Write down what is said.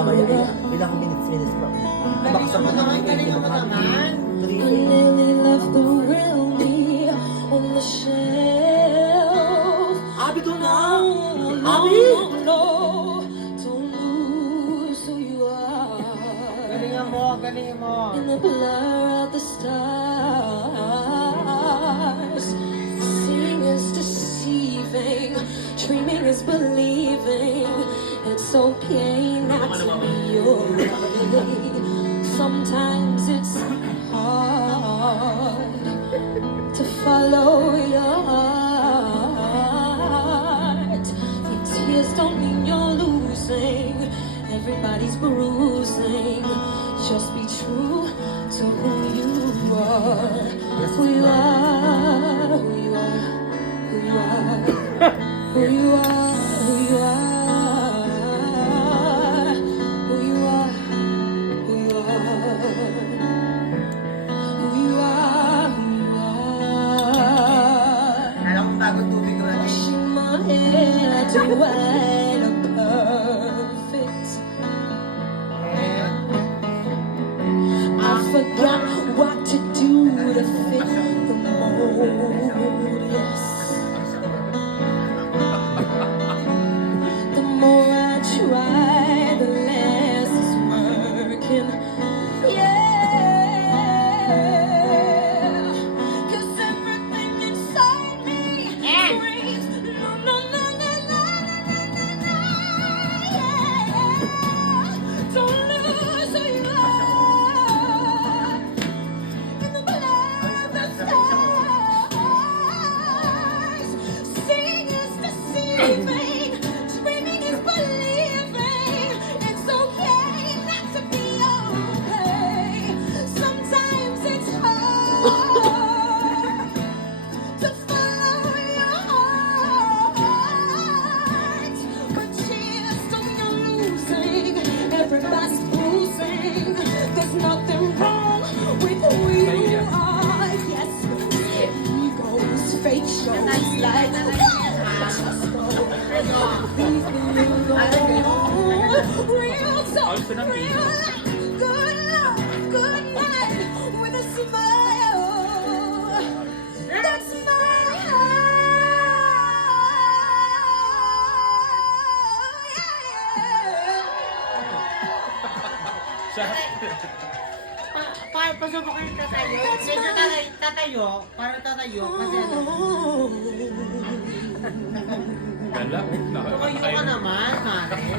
Ilang minutes pa. Galing mo naman, galing mo naman. Really left the real me on the shelf. Abi, doon na! Abi! No, don't lose who you are. Galingan mo, galingan mo. In the blur of the stars, seeing is deceiving, dreaming is believing. It's okay not to be okay. Sometimes it's hard to follow your heart. The tears don't mean you're losing. Everybody's bruising. Just be true to who you are. Who you are. Who you are. Who you are. Who you are. Who you are. Who you are. Who you are. Who you are. Who you are. Alam kong bago tubig ko natin. Washing my hair to white or perfect. I forgot what to do to fit the mold. Yes. The more I try, the less it's working. Yeah. 'Cause everything inside me screams, no, no, no, no, no, no, no, no, yeah. Don't lose who you are. In the blur of the stars, seeing is deceiving, dreaming is believing. It's okay not to be okay. Sometimes it's hard to follow your heart, but cheers don't you're losing. Everybody's bruising. There's nothing wrong with who you are. Yes, egos, fake shows like just go. Leave me alone. Real talk, real life, good love, good night with a smile. That's my Pasok kayo tatayo. Medyo tatayo. Para tatayo. Kasi ano. Gala. Tumayo ka naman, Mare.